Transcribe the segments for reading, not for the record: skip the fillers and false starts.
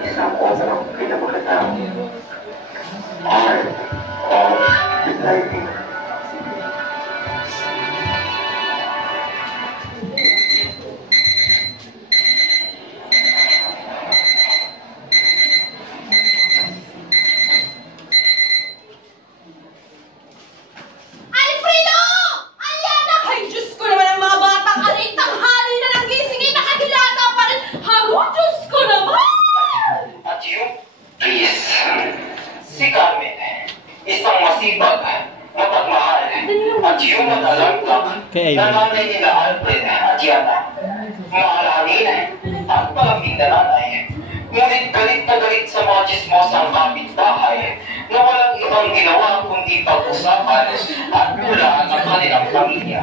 Isang obrang pinamagandang art of lighting. Nanay nila Alfred at Yana, maalahanin at palambing na nanay. Ngunit galit na galit sa mga chismosang kapitbahay na walang ibang ginawa kundi pag-usapan at tulaan ng kanilang pamilya.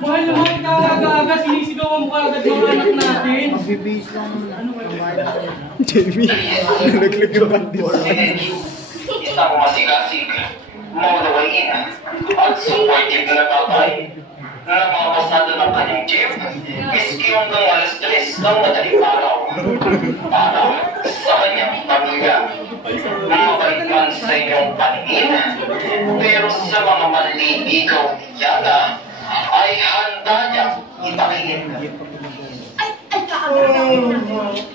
Mahal naman kaaga-aga, sinisigawan mo kaagad mga anak natin. Magbibis lang Jamie, nalaglag yung bandit. Isang masigasig, maunawain at supportive na tatay na nakapasado ng kanyang jeep miski hanggang alas 3 ng madaling araw para sa kanyang pamilya. Mabait man sa inyong paningin, pero sa mga manliligaw ni Yana ay handa niyang ipakingin.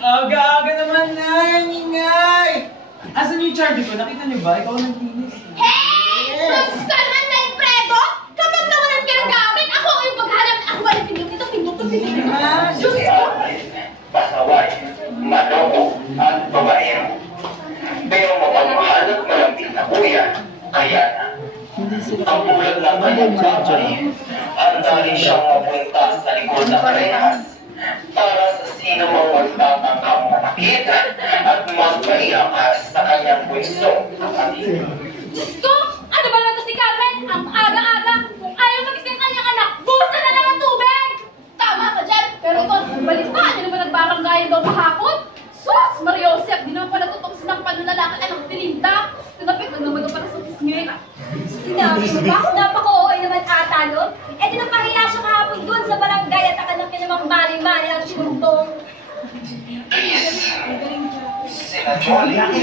Aga-aga naman na, ingay! Asan yung charger ko? Nakita niyo ba? Ikaw naglinis. Hey! Diyos ka naman na Alfredo! Kapag nawalan ka ng gamit, ako yung paghanap. Ako ba yung pinito? Diyos ko! Pasaway, maloko at babaero. Pero mapagmahal at malambing na kuya, kaya na. Ang bulag ng kanyang babay, handa rin siyang mapunta sa likod ng parehas para sa sino mang magtatangkang manakit at magpaiyak sa kanyang puso kapatid. Diyos ko! Ano ba naman ito si Carmen? Ang aga-aga! Kung ayaw magising kanyang anak, busa na lang ang tubig! Tama ka dyan! Pero ito, balik pa! Ano ba nagbaranggayan daw kahapon? Sus! Mariosep! Di naman pala tutong sinang panunalakan anak tilinda! Tinapit lang naman para sa kisngit. Sinabi mo ba? Napaka-OA naman ata nun? Eh di napahiya siya kahapon doon sa barangay at akanak niya namang mali-mali ang sinuntong. Please, sina Jolly, ang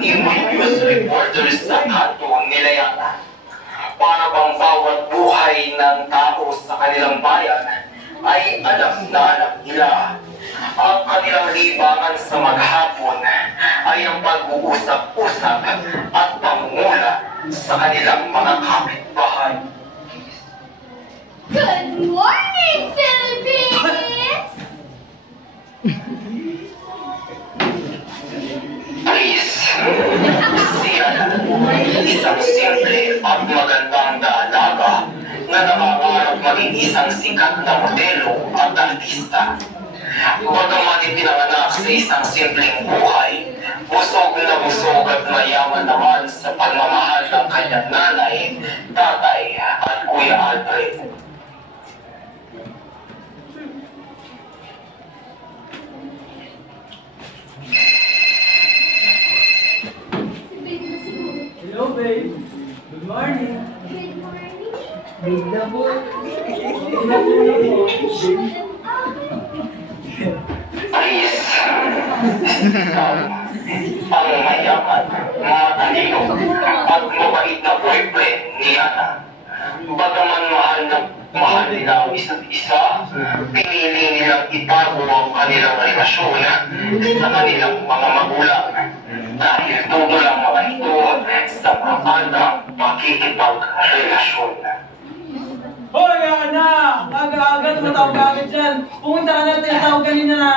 mga news reporters sa kanto nila Yana. Para bang bawat buhay ng tao sa kanilang bayan ay alam na alam nila. Ang kanilang libangan sa maghapon ay ang pag-uusap-usap at pamumula sa kanilang mga kapitbahay. Good morning, Philippines! Please, siya isang simple at magandang dalaga na nangangarap maging isang sikat na modelo at artista. Bagamat ipinanganak sa isang simpleng buhay, busog na busog at mayaman naman sa pagmamahal ng kanyang nanay, tatay at Kuya Alfred. Hello, babe. Good morning. Good morning. Babe na po. Please, ikaw, ang mayaman, matalino, at mabait na boyfriend ni Yana. Bagaman mahal nila ang isa't isa, pinili nilang itago ang kanilang relasyon sa kanilang mga magulang. Dahil todo lang mga ito sa magandang pakikipagrelasyon. Hoy, Ana! Aga-aga, tumatawag ka agad dyan. Pumunta ka na, tinatawag kanina na.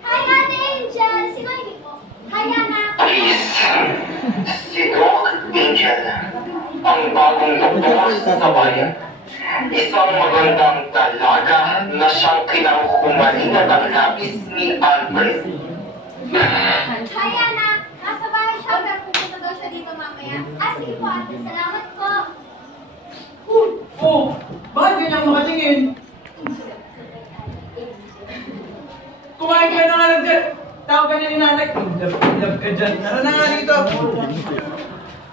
Hi, Ate Angel! Sino hindi ko? Hi, Ana! Please, si Doc Angel, ang bagong doktor sa bayan. Isang magandang dalaga na siyang kinanghumalingan ang labis ni Alfred. Hi, Ana! Nasa bahay siya, pero pupunta daw siya dito mamaya. Sige po, Ate. Salamat po. Oh, bakit ganyan makatingin? Kumain ka na nga lang dyan. Tawag ka niya ni nanay. Love ka dyan. Tara na nga dito.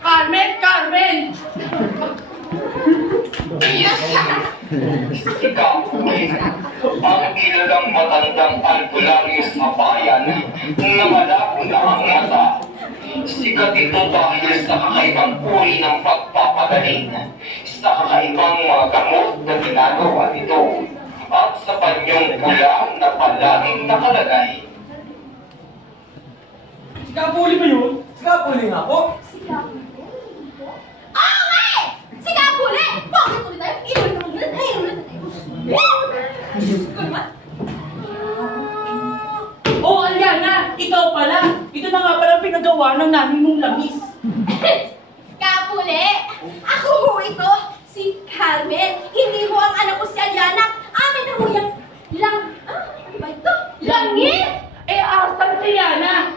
Carmen! Carmen! Si Kapoy, ang kilalang matandang albularyo sa bayan na malabo na ang mata. Sikat ito dahil sa kakaibang uri ng pagpapagaling, sa kakaibang mga gamot na ginagawa nito, at sa panyong pula na palaging nakalagay. Si Kapuli ba yun? Si Kapuli nga po. Si Kapuli? Oo nga eh! Si Kapuli! Bakit ulit tayo? Inulit naman ulit. Ay, inulit na tayo. Diyos ko naman. Oh, Aliana! Ikaw pala! Ito na nga pala pinagawa ng namin mong lamis. Kapuli! Ako ho ito! Si Carmen! Hindi ho ang anak ko si Aliana! Amin na ho yung ano ba ito? Langis! Eh, asan si Yana?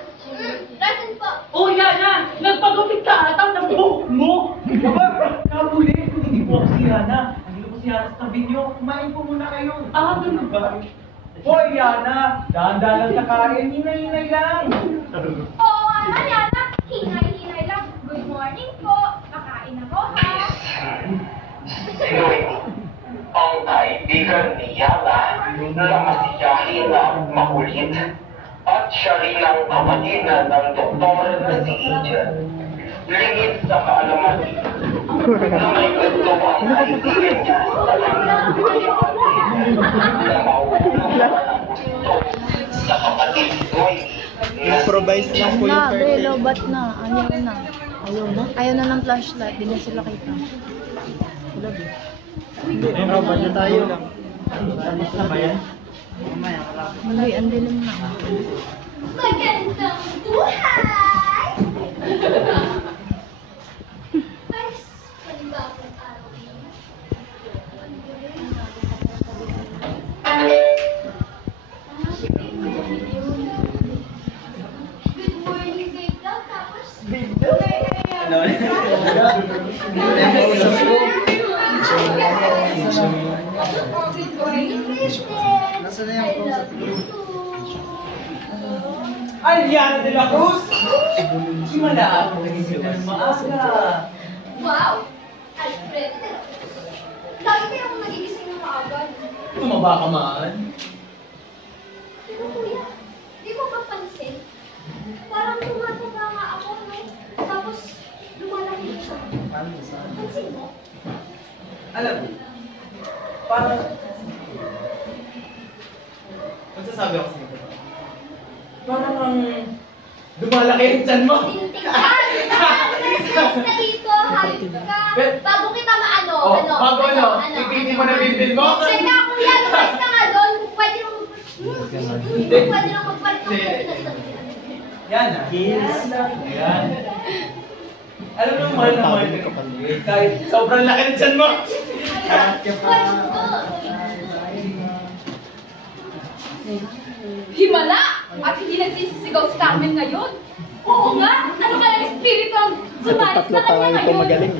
Nasaan po? Oh, Yana! Nagpagupit ka ata ng buhok mo! Aba, Kapuli, hindi po ako si Yana. Hindi po si Yana sa tabi niyo. Kumain po muna kayo. Ah, ganun ba? Hoy, Yana! Dahan-dahan sa kain. Hinay-hinay lang. Oo nga Aliana! Hinay-hinay lang. Good morning po! Makain ako ha! Si Noemi, ang kaibigan ni Yana na masiyahin na makulit, at siya rin ang kapatid ng doktor na si Angel. Lingid sa kaalaman niya na may gusto ang kaibigan niya sa kanyang kayamanin na mauunawa ng gusto sa kapatid ni Noemi. Improvise lang po yung Na, curtain. Belo, ba't na? Ayaw na. Ayaw na? Ayaw na ng flashlight. Di na sila kita. Wala di. Ayun, robot na tayo. Talis na ba yan? Hindi, ang dilim na. Magandang buhay! Ay, panibagong araw yun. Good morning, babe daw. Tapos, good morning, Christian. Nasaan na yung closet? Aliana de la Cruz! Simala ako nagising ng maaga. Wow! Alfred, lagi kaya ako nagigising ng maaga. Tumaba ka man. Pero kuya, di mo ba pansin? Parang tumataba nga ako, no? Tapos, lumalaki siya. Pansin mo? Alam mo, parang... Magsasabi ako sa'yo. Parang ang... Lumalaki yung tiyan mo. Tintingnan! Nag-stress na dito, hayop ka. Bago kita maano, Oh, bago ano? Ipiti mo na bimbil mo? Check na kuya, lumayas ka nga doon. Pwede nang pwede nang magpalit ng Yan ah. Yan. Alam mo, mahal na mahal ka. Kahit sobrang laki ng tiyan mo. Himala! At hindi nagsisisigaw si Carmen ngayon. Oo nga! Ano kaya espiritu ang sumalis Tatlo sa kanya tayo ito ngayon? magaling.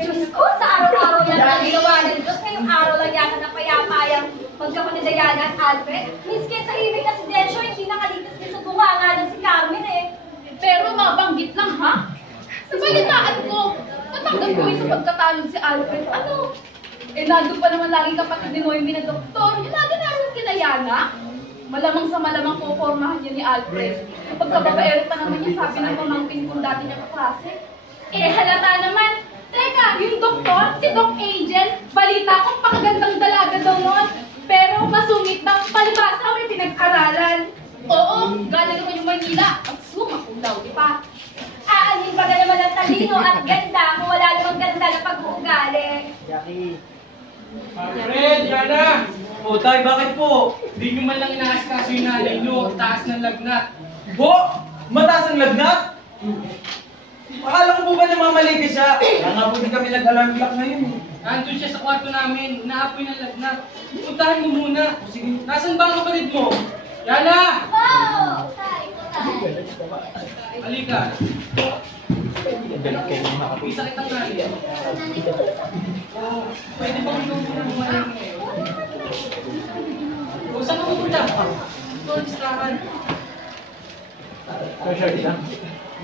Diyos ko, sa araw-araw yan ang ginawa ng Diyos. Ngayong araw lang yata na payapayang magkapatid na Diana at Alfred. Miski sa ibig na si Densyo, hindi nakalitas din sa bunganga ng si Carmen eh. Pero mabanggit lang ha? Sa balitaan ko, natanggap ko yung sa pagkatalog si Alfred. Ano? Eh, nandun pa naman lagi kapatid ni Noemi na doktor. Yung lagi naroon kina Yana. Malamang sa malamang pupormahan niya ni Alfred. Pagkababaero pa naman niya sabi ng pamangkin kong dati niya kaklase. Eh, halata naman. Teka, yung doktor, si Doc Angel, balita kong pakagandang dalaga daw noon. Pero masungit ng palibasa may pinag-aralan. Oo, galing naman yung Manila. At sumakudaw, di ba? Aanin pa ka naman ang talino at ganda kung wala namang ganda na pag-uugali. Alfred, Yana! O tay, bakit po? Hindi nyo man lang inaasikaso yung nanay nyo. Taas ng lagnat. Bo! Mataas ang lagnat? Akala ko po ba namamali ka siya? Kaya nga po di kami nag-alarm clock ngayon eh. Nandun siya sa kwarto namin. Naapoy ng lagnat. Puntahan mo muna. Sige. Nasaan ba ang kapatid mo? Yana! Wow! Tay, tay. Halika. Galing kayo mga kapatid. May sakit ang nanay. Pwede ba kung muna bumayan ngayon? O, saan ka pupunta? Ito ang listahan. Pressure lang.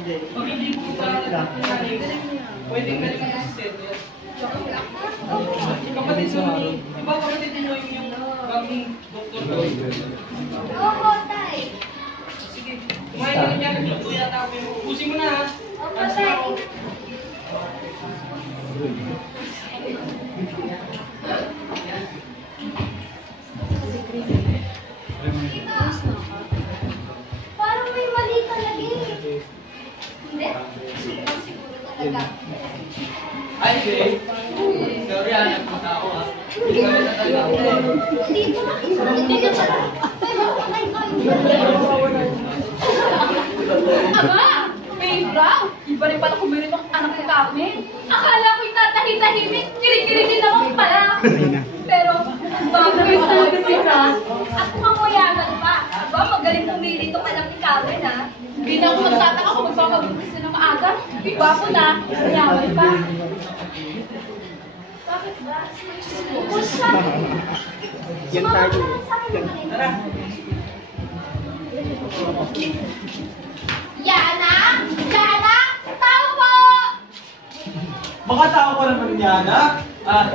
Pag hindi pupunta ka ng nanay, pwede galing ka sa sender. Ikaw Kapatid ko ni... Di ba kapatid niyo yung gagawing doktor ko? Oo, tay. Sige, kumain ka na dyan. Ito yata ako yung... Ubusin mo na ha. Opo, tay. Parang may mali ka lagi. Hindi? Siguro talaga. Ay, okay. Sorry ha, nagpunta ako ha. Hindi kami natanda. Dito na. Dito siya. Tay, makakain ka. Aba! May brow! Iba rin pala kumirin ng anak ni Carmen. Akala ko'y tatahi-tahimik, kiri-kiri din naman pala. Pero, baboy talaga si Ras. At mukhang mayaman pa. Aba, magaling pumili itong anak ni Carmen, ha? Hindi na ako magtataka kung magpapagbukas na ng maaga. Iba ko na, mayaman pa. Bakit ba? Push siya. Sumama ka naman sa akin. Tara. Yana! Yana! Tao po! Baka tao ko naman yan ha?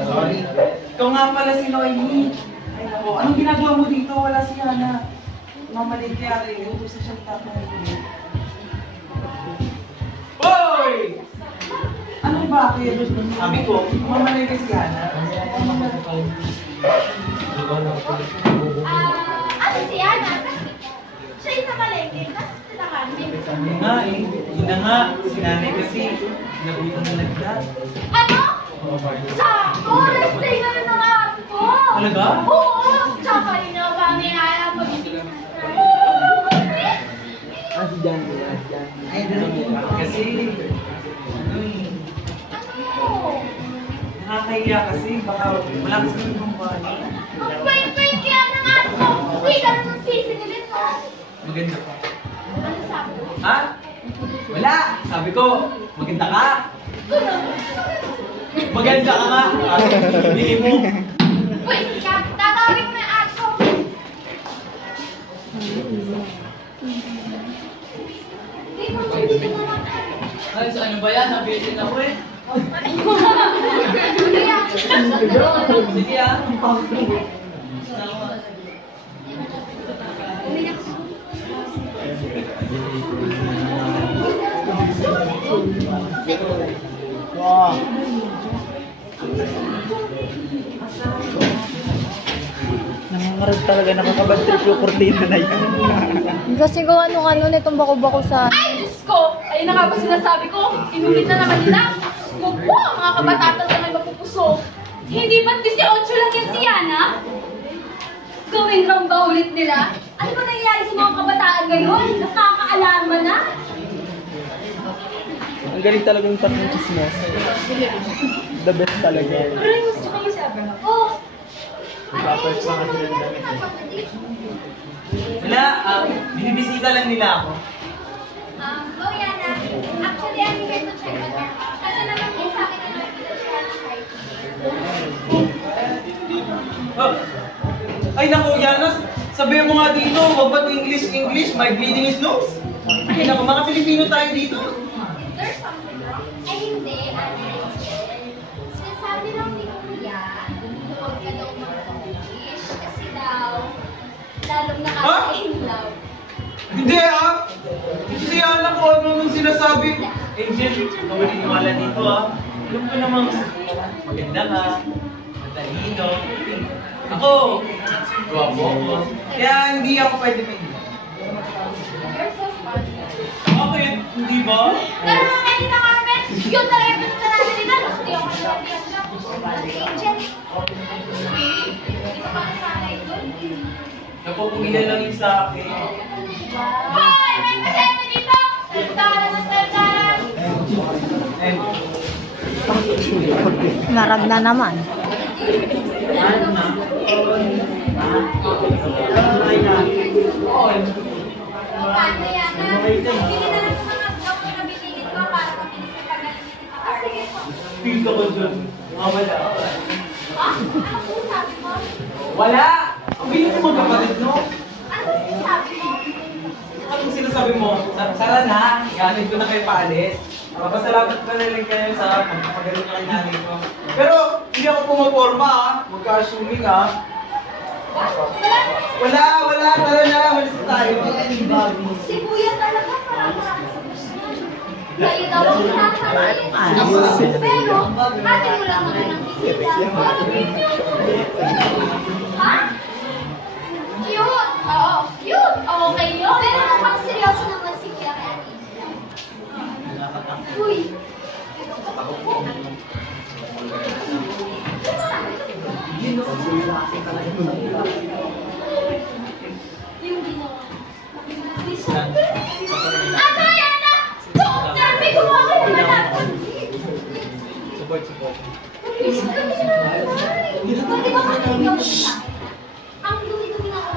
Sorry. Ikaw nga pala si Noemi. Ay nako, anong ginagawa mo dito? Wala si Yana. Mamalig kaya rin. Gusto siyang tapos. Hoy! Ano bakit? Sabi ko, mamalig ka si Yana. Ano si Yana? Siya yung namalengke. Kasi sila Carmen. Sabi nga eh. Yun na nga. Si nanay kasi. Nagutom na nagdat. Ano? Sakto! Rest day na rin ang araw ko! Talaga? Oo! Tsaka yun yung kami kaya mag-ibig. Ay, kasi, ano eh, Ano? nakakahiya kasi, baka wala kasi yung kumpanya. Ang bait-bait kaya ng anak ko! Hindi ka naman sisinilin mo! Maganda ka. Ano sabi mo? Ha? Wala! Sabi ko, maganda ka. Maganda ka nga. Hindi mo. Uy, siya! Tatawagin mo yung anak ko! Hindi mo dito naman. Ay, sa ano ba yan? Nabitin ako eh. Kaya, Sige ah. Wow. Nangangarag talaga, nakakabad trip yung kurtina na yan. Kasi gawa nung ano nitong bako-bako sa... Ay, Diyos ko! Ayun na nga ba sinasabi ko? Inulit na naman nila. Opo, mga kabataan na may mapupuso. Hindi ba't 18 lang yan si Yana? gawin rang ba ulit nila? Ano ba nangyayari sa mga kabataan ngayon? Nakaka-alarma na? Ang galing talaga yung tatlong chismos. The best talaga. Pero yung gusto ko yung sabi mo. Oh! Tapos pa kasi ng damit Wala, binibisita lang nila ako. Oh, Yana. Actually, I'm here to check on her. Kasi naman yung sa akin na nakikita siya ng height. Oh. Ay naku, Yana, sabihin mo nga dito, wag ba't English, my bleeding is nose. Ay naku, mga Pilipino tayo dito. Is there something wrong? Ay, hindi. Ano, Rachel? Sinasabi lang ni Kuya, huwag ka daw mag-English. Kasi daw, lalong nakaka-in-love. Hindi ah! Si Yana ko, ano nung sinasabi? Angel, ikaw maniniwala dito ah. Alam ko namang maganda ka, matalino. Ako, guwapo ko. Kaya hindi ako pwede pa hindi. You're so funny. Bakit? Hindi ba? Pero hindi na Carmen, yun talaga yung pinunta natin nila. Hindi ako nalagyan lang. Angel. Hindi ka pa nasanay doon. Napupugilan lang yun sa akin. Hoy! May pasensya dito! Saltaran na saltaran! Eh, Marag na naman. Paano yan? Bili na lang sa mga gamot na binigit ko para mabilis na pagaling ni Tita Carmen. feel ko dyan. Wala. Ha? Ano po sabi mo? Wala! Ang bilis mo kapatid, no? Ano po sinasabi mo? Anong sinasabi mo? Sara na, ganit ko na kayo paalis. Papasalamat ko na lang kayo sa pagpapagaling ng nanay ko. Pero hindi ako pumaporma ha. Huwag ka assuming ha. Wala. Tara na. Malis na tayo. Si Kuya talaga parang kayo daw ang nakakain. Pero, atin mo lang naman ang bisita. Ha? Cute! Oo, cute! Okay yun. Pero mukhang seryoso naman si Kuya kay Ate. Uy! Yung ginawa. Ano yan na? Sabi ko mo ako yung malapit. Support. Pwede ba makinig ako sa akin? Ang dumi-dumi na ako.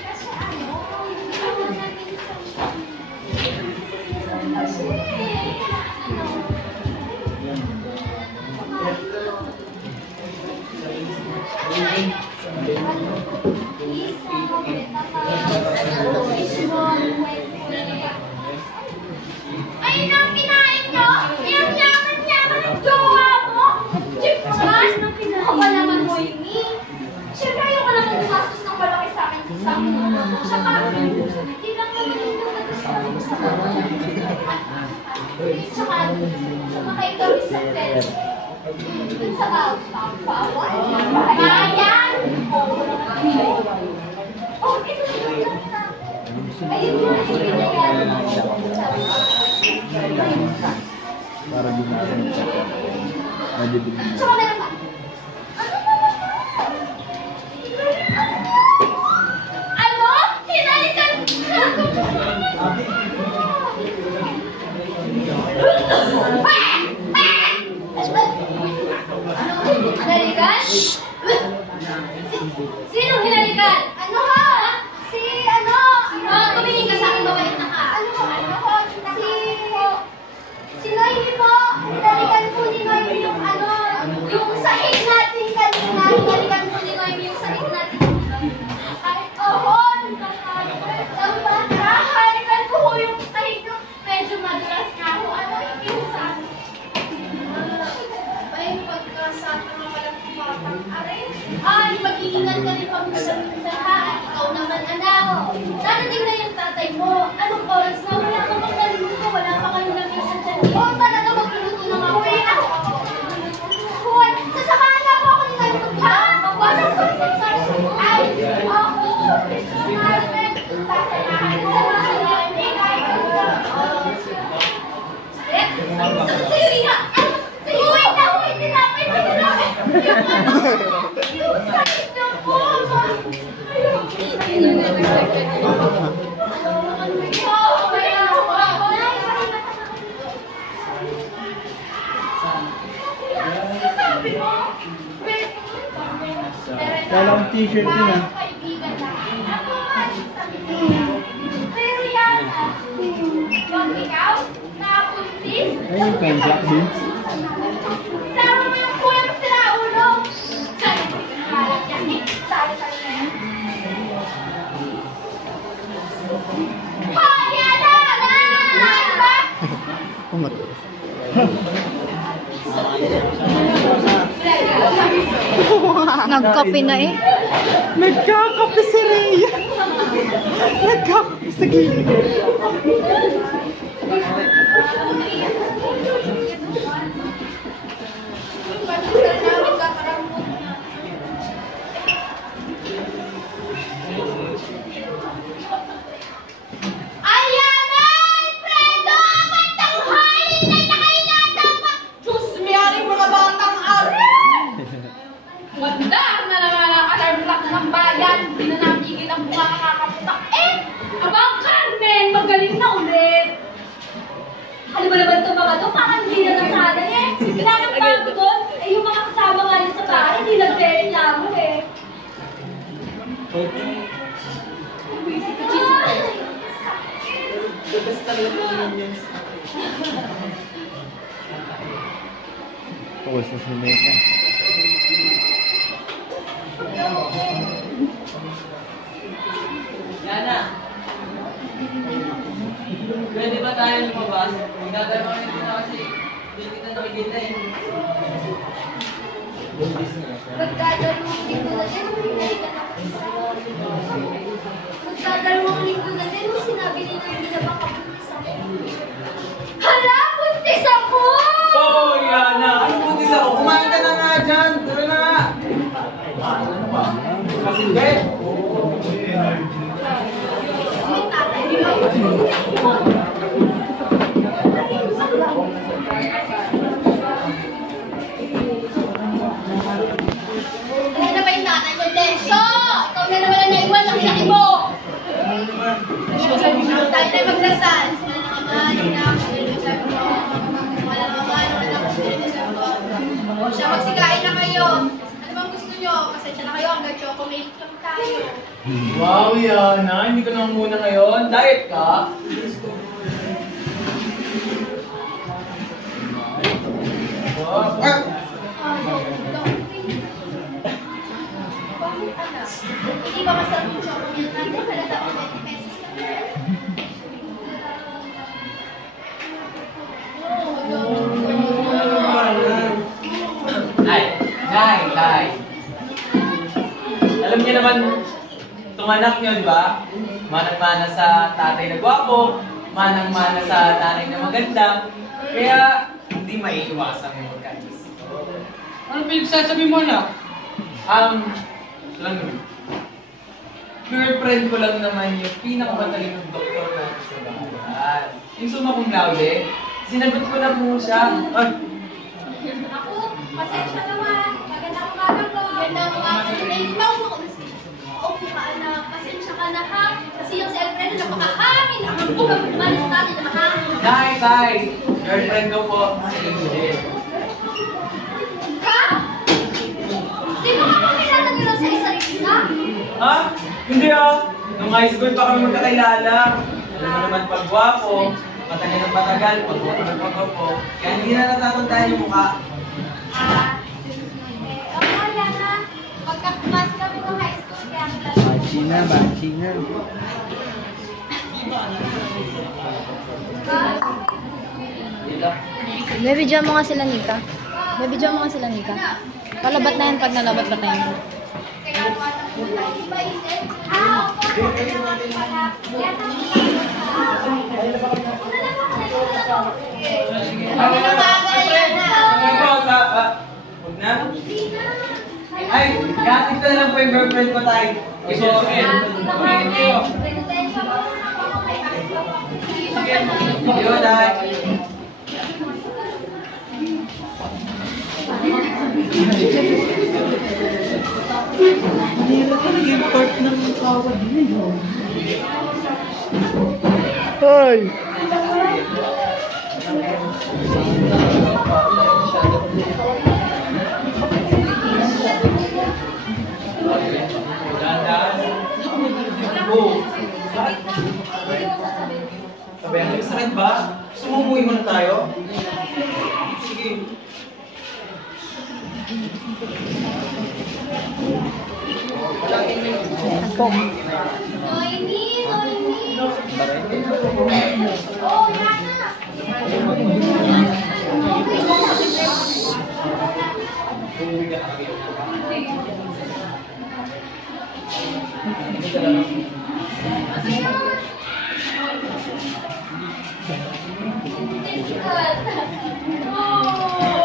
Kasi ano, ano natin sa... Ayun ang kinain nyo? Yung yaman-yaman ng jowa mo? Chip-chan? Ako ba naman mo yun eh? Siyempre ayoko naman gumastos ng malaki sa akin sa samin. Tsaka, hindi lang naman yung naman sa Tsaka, sumakay kami sa tent. Dun sa bawal. Bayan! Oh, ito na lang. Ayun yung pinayaan mo. Para di natin madibigyan. Tsaka meron ba? Ano? Hinalikan! Hinalikan? Sino hinalikan? Ano ha? Si ano? Tumingin ka sa akin, mabait na ka. Ano ho? Si Noemi po. Hinalikan po ni Noemi yung ano, yung sahig natin kanina. Hinalikan po ni Noemi yung sahig natin. Ay, oo. Hinalikan po yung sahig yung medyo madulas nga ho. Ano, hindi ho sa akin. Ay, pagkasabi mo palang kumapang aray. Ay, mag-iingat ka rin paminsan-minsan ha. At ikaw naman, anak. Darating na yung tatay mo. Anong oras na? Wala ka bang nalimuto? Wala pa kayo nag-isan dyan. Oo, talaga magluluto na mga uwi. Hoy, sasamahan na po ako ni Nalipot. Ha? Walang pagsasabi. Ay, ako. Sasamahan na. Sa'yo, Iha. Uy, nahuwi din namin. Yung sakit na po. Kala kong t-shirt yun ah. Pero yan, yung ikaw, napuntis. Ayun yung pen black din. Sama mo yung kulang sila ulo. Sabi ko, ikalat yan eh. Sabi sa niya. Kaya na! Diba? Pumatay. Nagkape na eh. Nagkakape si Rhea. Nagkakape sa gilid. Ayan na! Alfredo! Amat tanghali na nakainatama! Diyos me, aring mga batang ari! Mandar na naman ang alarm clock ng bayan. Hindi na napigil ang mga nakakaputak. Abang Carmen, magaling na ulit. Ano ba naman itong mga to? Parang hindi na nasanay eh. Pinakapag ko doon, yung mga kasama nga rin sa bahay, hindi nagre-reklamo eh. Pawis na si Meka. Yana. Pwede ba tayo lumabas? Gagalaw rin na kasi hindi kita Magdadalawang linggo na din, magdadalawang linggo na din, nung sinabi nila hindi na makabuntis ako. Hala, buntis ako! Oh, Yana! Ano buntis ako? Kumain ka na nga dyan! Tara na! Kasi hindi. Ano na ba yung tatay ko, Denso? Ikaw na naman ang naiwan, ang laki mo! Tayo na magdasal. Siya, magsikain na kayo. Ano bang gusto nyo? Pasensya na kayo, hanggang chocolate lang tayo. Wow, Yana! Hindi ka naman muna ngayon. Diet ka? Wow. Hindi ba masarap yung chocolate natin? Halata ko 20 pesos lang yan. Nay. Alam niyo naman, itong anak niyo, di ba? Manang-mana sa tatay na gwapo, manang-mana sa nanay na maganda, kaya hindi maiiwasan yung pagkakis. Ano pinagsasabi mo na? Lang yun. Girlfriend ko lang naman yung pinakamatalinong doktor natin sa bayan. Yung summa cum laude, sinagot ko na po siya. Ay, Ako, pasensya naman. Magandang umaga po. Magandang umaga. Maupo ka, anak. Pasensya ka na, ha? Kasi yung si Alfredo napakahangin. Ang malis natin na mahangin. Tay! Girlfriend ko po, si Angel. Ha? Di ba kakakilala niyo lang sa isa't isa? Ha? Hindi Nung high school pa kami magkakilala. Alam mo naman pag gwapo, matagal ng matagal, pag gwapo ng pagwapo. Kaya hindi na natatandaan yung mukha. Wala na. Pagkakumas kami ng high school, kaya kilala ko. Bachi na. May video mo nga sila, Nika. May video mo nga sila, Nika. Palabat na yan pag nalabat pa tayo. Kaya hindi ba isip? Opo. Kaya Huwag na. Ay, gatid ko na lang po yung girlfriend ko tayo. So, yun ay. Hindi na talaga yung part ng kawad niya. Hoy! Sabi, may sakit ba? Sumumuhi muna tayo? Sige. Noemi! Oh, Yana!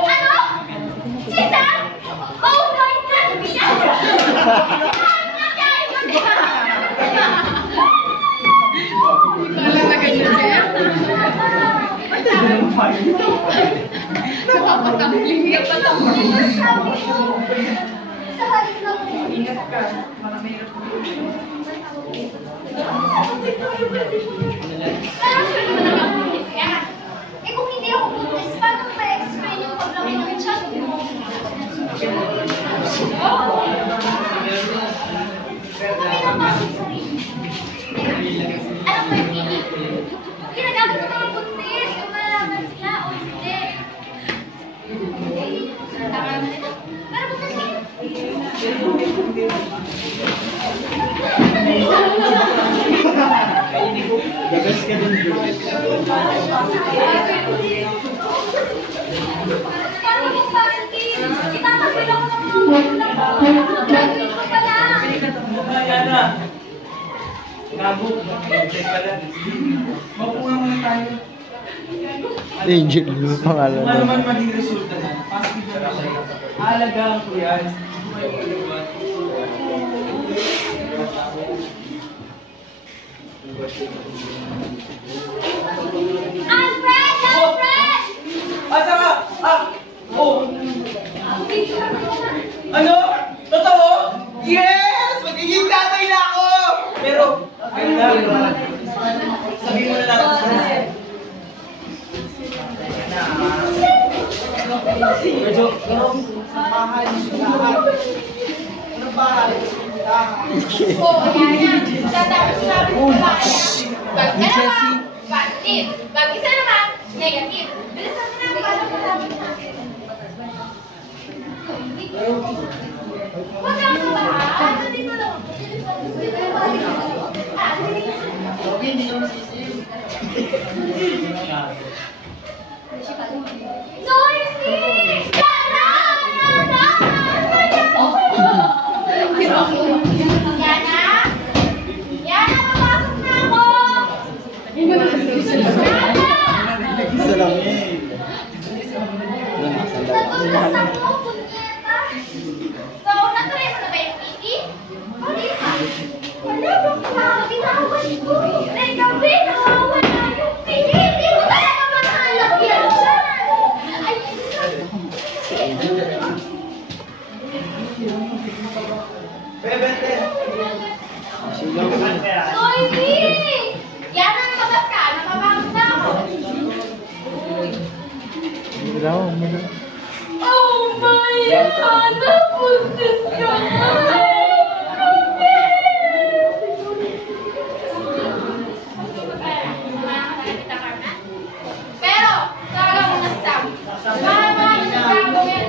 Ano? Sisa? Oh my God! Nakapatangling ka pa naman. Sa halip na ko. Ingat ka. Eh kung hindi ako buntis, paano ma-explain yung paglaki ng chat mo? Alam mo yung Pili? Ginagamit ko mga buntis kung malaman sila o hindi. Tama naman ito. Pero buntis kayo. The best ka din, bro. Paano mong bakit? Itatabi lang ko ng mga gagawin ko pala. Yana. Gago. Angel pala. Mapunga muna tayo. Angel yung pangalan Kung ano mo. man maging resulta na, positive na siya. Aalagaan ko yan. Alfred! Alfred! Asa ka? Oh. Ano? Totoo? Yes! Magiging tatay na ako! Pero, ganda. Sabihin mo na natin sa medyo, sa bahay, sa bahay. Oo, yan. Tatapos namin ko ba? Pag dalawa, positive. Pag isa naman, negative. Bilisan mo namin paano matapos natin. Huwag kang kabahan. Hindi ko lang. No, hindi! Yana! Yana! Yana, papasok na ako! Yana! Isa lang eh. Natutulas ako, punyeta! So, natry mo na ba yung Kiki? Hindi ka. Wala bang kinawan ko? May gabi, nawawala yung Kiki! Hindi mo talaga mahanap yan dyan! Ay, Noisy! Yan ang labas ka, nakabangon na ako. Wala ko, wala. Oh my God! Napuntis ka na! Pero, talaga mo na stop. Para mga nagbago yan.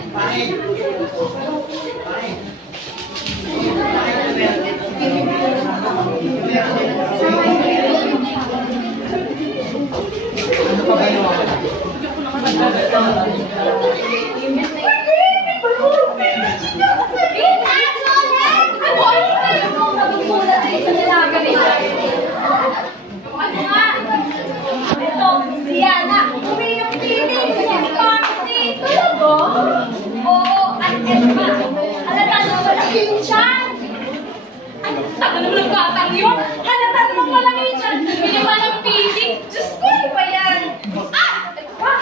Tagal naman ng batang yun! Halata namang malaki dyan! Bili pa ng piling! Diyos ko, ano ba yan? Ah! Ito pa!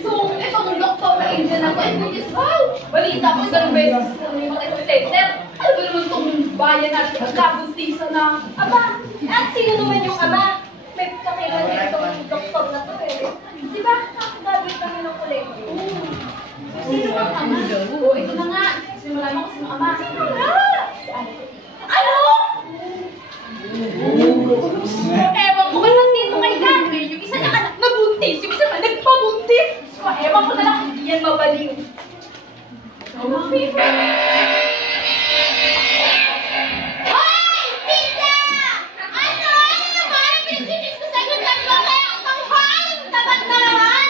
So, itong doktor na Angel ako, ay buntis, wow! Balita ko, isang beses na yung mga center. Ano ba naman itong bayan natin nagkabuntisan na? Aba, at sino naman yung ama? May kakailan din itong doktor na to eh. Di ba? Nakagagawin kami ng kolekto. Sino ang ama? Oo, ito na nga. Simulan mo kung sino ama. Sino nga? Si Ate. Ano? Ewan ko ba lang dito kay Gary? Yung isa na anak na buntis, yung isa na nagpabuntis. So, ewan ko na lang kung hindi yan mabaliw. Hoy! Tita! Ano? Ano naman? Pinagsitis ko sa inyo tatlo kaya ang tanghal! Tapat na naman!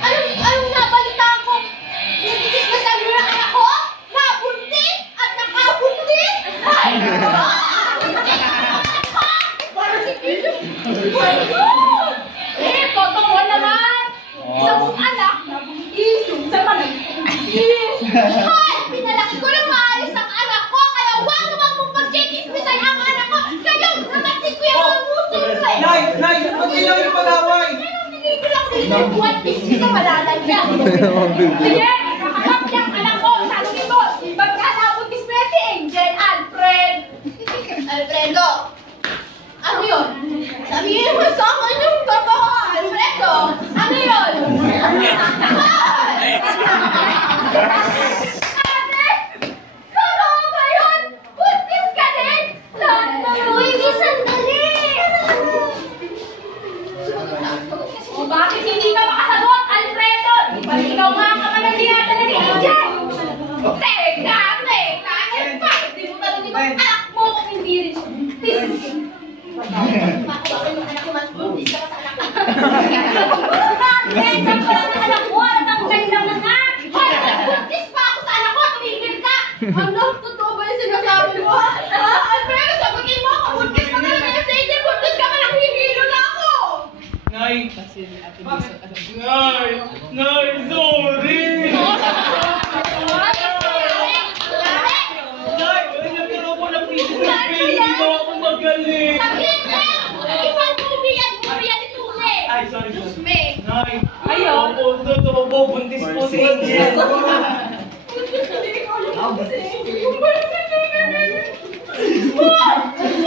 Anong nabalitaan ko? Pinagsitis ko sa inyo na anak ko? Nabuntis at nakabuntis? Ay! Totoo naman! Isang mong anak na buntis, yung isa pa nag-buntis. Hoy! Pinalaki ko ng maayos ang anak ko, kaya huwag naman mong pag-chikismisan ang anak ko! Kayo, namasin ko yung mga muso ko eh! Nay! Nay! Mag-ilaw yung pag-away! Tinigil ako dito ng buwan, hindi ka malalagyan. Sige, kakakap niyang anak ko, tanongin mo, magkakabuntis na si Angel, Alfred. Alfredo, ano yun? Sabihin mo sa akin yung totoo, Alfredo. Ano yun? Ate, totoo ba yun? Buntis ka din? Uy, di sandali. O bakit hindi ka makasagot, Alfredo? Di ba ikaw nga ang kamanagyan? Nay, sorry! Nay, nagkaroon ako ng pieces of pain. Hindi daw ako magaling. Sabihin mo! Ibang movie yan! Movie yan ni Tume! Ay, sorry. Tusme! Nay, ayaw. Totoo po, buntis po si Angel.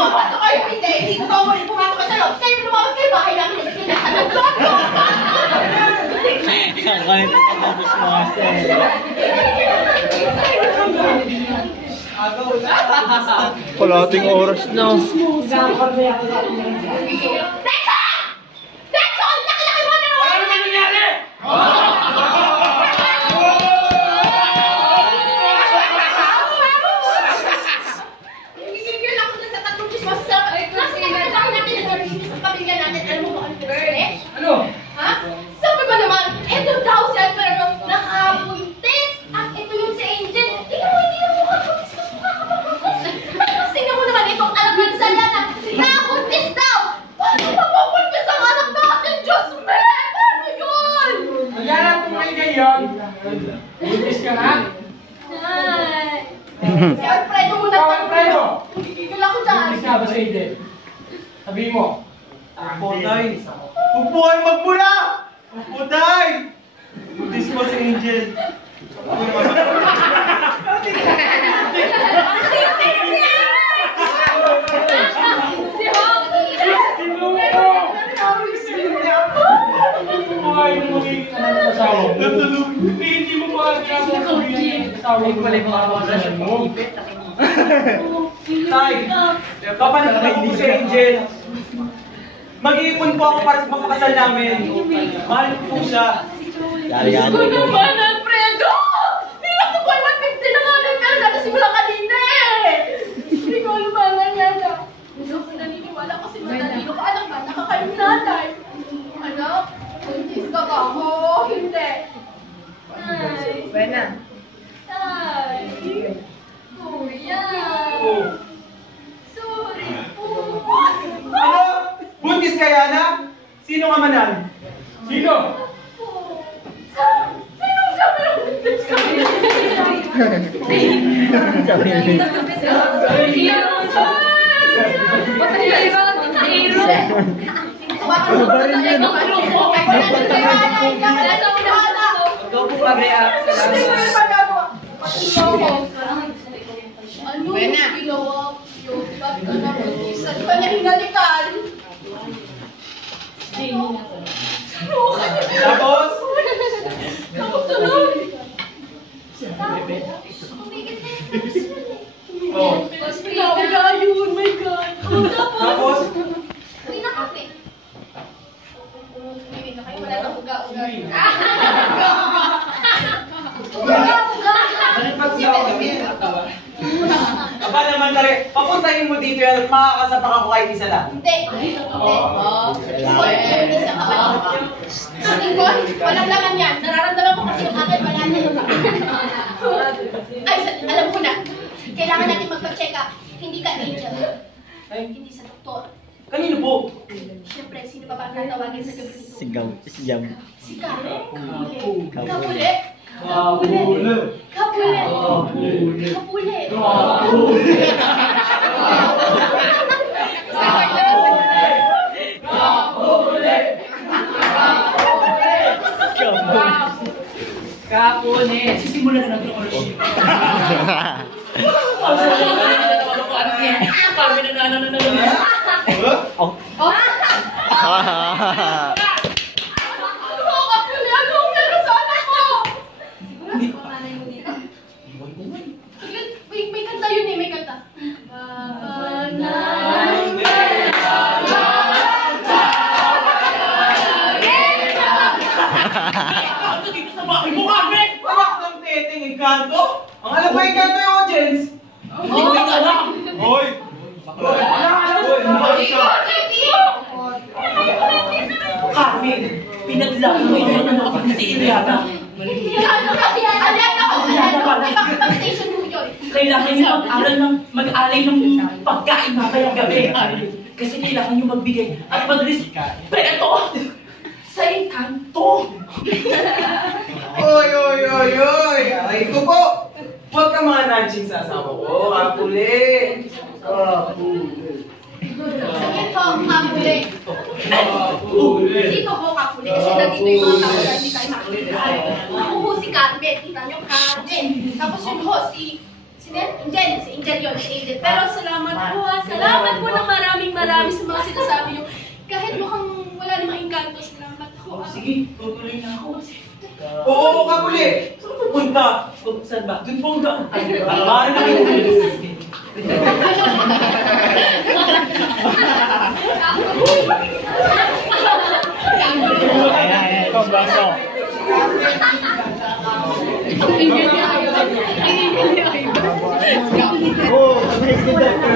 Pumasok kayo! Hindi ko ako pumasok ka sa loob! Kayo lumabas kayo! Bahay namin! Hindi na sa nagloto! Kaya tapos master. Kalating oras na. Teka! Teka! Ang laki-laki mo na! Ano naman nangyari? Gigigil ako na sa tatlong chismos sa klase na malaki natin na narinig sa pamilya natin. Alam mo ba ano pinag-fresh? Ano? Ha? Sabi ba naman, ito daw si Alfredo nakabuntis. At ito yung si Angel. Tingnan mo, hindi na mukha kabuntis na mukha kabuntis. Tapos tingnan mo naman itong anak ng Salana. Nakabuntis daw. Paano mapapuntis ang anak natin? Diyos me! Paano yun? Maghanap kung may ganyan. Buntis ka na? Ay. Si Alfredo muna Ikaw, Alfredo! Gigigil ako dyan. Buntis ka ba sa Angel? Sabihin mo. Ako, tay. Huwag po kayo magmula! Huwag po, tay! Buntis mo si Angel. Si Hockey! Hindi mo ba Tay, papanatag ko si Angel. Mag-iipon po ako para sa pagkakasal namin. Mahal ko po siya. Yari-yari. Ano naman, Alfredo? Hindi ko ba 150 na nga lang pero nakasimula kanina eh! Hindi ko alam ba nangyari. Hindi ako naniniwala kasi matalino ka. Anak ba, nakakayong nanay. Anak, buntis ka ba? Oo, hindi. Ay. Buena. Ay. Kuya. Sorry po. Ano? Buntis ka, Yana? Sino ka manan? Sino? Sinong sabi ng buntis ka? Ano yung ginawa ko? Bakit ka na buntisan ka na hinalikan? Tapos? Tapos tuloy. Oh. Wala yun, my God. Tapos? Uy, nakape. Uy, na kayo, wala nang uga-uga. Uga-uga. Aba naman tali, papuntahin mo dito yan at makakasapak ako kahit isa lang. Hindi. Walang laman yan. Nararamdaman ko kasi yung akin wala na yun. Ay, alam ko na. Kailangan natin magpa-check up. Hindi ka angel. Hindi sa doktor. Kanino po? Siyempre, sino pa ba ang tatawagin sa gabi nito? Sigaw. Siyam. Si Karen? Kapule. Kapule? Kapule. Kapule? Kapule. Kapule? Kapune. Sisimula na ng worship. Kami nananananan. Oh. Kapule, anong meron sa anak ko? May kanta yun eh, may kanta. Dito sa bahay mo kami! Anak ng teteng, Encanto? Ang alam ba Encanto yung audience? Hindi ko rin alam! Hoy! Carmen, pinaglaban mo yun ang mga si Iliana. Kailangan niyo mag-alay ng pagkain mamayang gabi. Kasi kailangan niyo magbigay at mag-respeto sa Encanto. oy! Aray ko po! Huwag ka mga nanching sa asawa ko, Kapuli! Sige po, Kapuli. Dito po, Kapuli. Kasi nandito yung mga tao na hindi kayo makikita. Ako po si Carmen. Kita nyo, Carmen. Tapos yun ho, si Angel. Si Angel yun, si Angel. Pero salamat po ha. Salamat po ng maraming sa mga sinasabi nyo. Kahit mukhang wala namang engkanto, salamat po. Sige, tutuloy na ako. Oo, Kapuli! Saan pupunta? Saan ba? Doon po ang daan. Parang nakikita. Ayan, pambaso. Oh, please get that for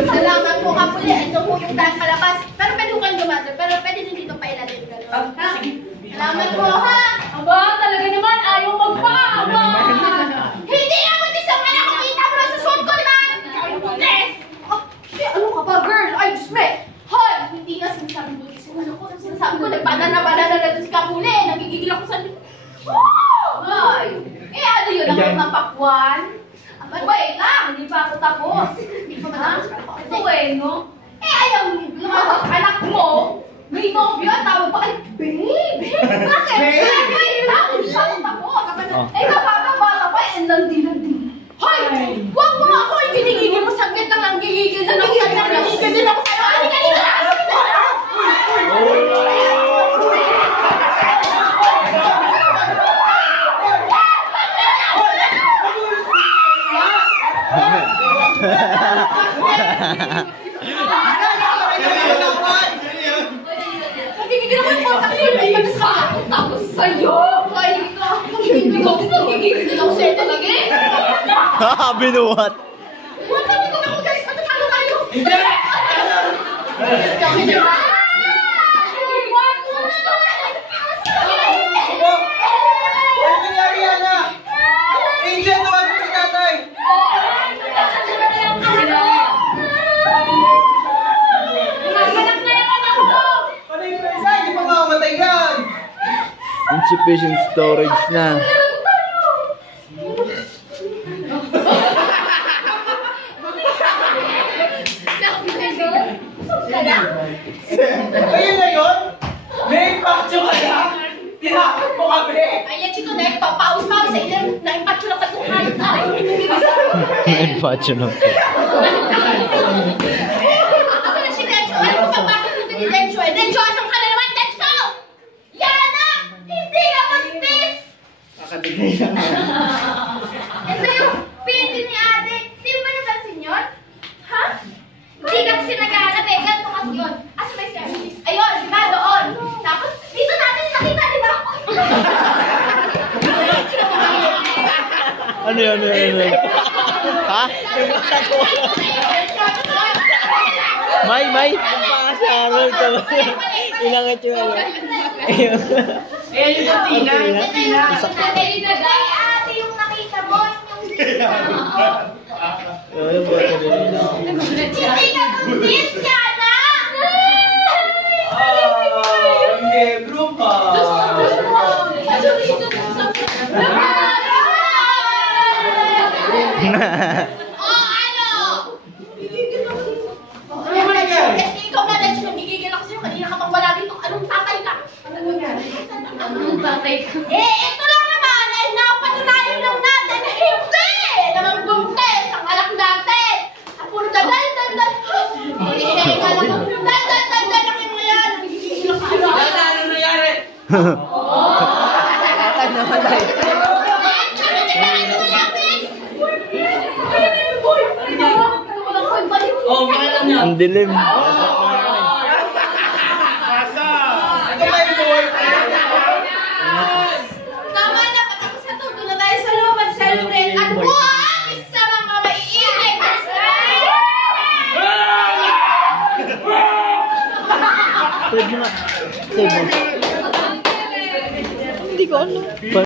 Salamat po, Kapuli. Ito po yung daan palabas. Pero pwede ko kayong dumatal. Pero pwede din dito pa ilalim. Salamat po, ha? Aba, talaga naman, ayaw magpaaba. Hindi naman isang anak ko kita mo sa suot ko, di ba? Ano ka ba, girl? Ay, Diyos me! Hoy! Hindi nga sinasabi mo. Ano ko? Sinasabi ko, nagbanana-banana na doon si Kapuli. Nagigigil ako sa... Ay! Ano yun? Ako ng pakwan? Wait lang! Hindi pa ako tapos. Hindi pa matapos. Ito no? Ayaw lumabas anak mo. May nobyo, tawag pa kay babe. Bakit? Wait lang! Hindi pa ako tapos. Kapabata pa, landi. Hoy! Huwag mo ako! Ginigigil mo saglit lang ang gigigil na ako sa'yo. Nagigigil din ako sa'yo. Ano kanina? Nagigigil ako yung kontak yun. May mag-sakot tapos sa'yo. Ay, hindi ko. Nagigigil din ako sa'yo talaga eh. Binuhat. Huwag kami ko ako guys. Matatalo tayo. Hindi! Ano nangyari yan na? Angel, tawagin mo si tatay! Ano yung presa? Hindi pa makamatay yan! Insufficient storage na. Ayun na yun? May impactyo ka na? Tinakot mo kami! Ay, chito na ito. Paus-paus sa ilan. Na-impatcho lang tayo hayop tayo. May patcho na po. Ako na si Dencho. Ano ko papasok nito ni Dencho? Dencho, asang ka na naman, Dencho! Yana! Hindi na mag-tis! Nakatigay lang. Ito yung pinti ni ate. Di mo ba napansin yun? Ha? Hindi ka kasi naghahanap eh. Ganito kasi yun. Asa ba yung service? Ayun, di ba? Doon. Tapos, dito natin nakita, di ba? Ano yun? Ha? May? Pakasarol ka ba? Inangat yung ano. Ayan yung Tina! Tina! Ate, yung nakita mo, yung hindi ka mag-tis, Yana! Hindi, group pa! Ikaw na, Dench, nagigigil ako sa'yo. Kanina ka pang wala dito. Anong tatay ka? Anong tatay ka? Ito lang naman. Ay, napatunayan lang natin na hindi! Naman buntes ang anak natin. Puro dadal. Hindi ka lang. Dadal lang yung yan. Nagigigil ako. Ano nangyari? Oh, alam niya. Ang dilim. Ito ba yung boy? Tama na, patapos na to. Doon na tayo sa loob at celebrate. At buwan, isa mga maiingay. Save mo nga. Save mo. Hindi ko ano.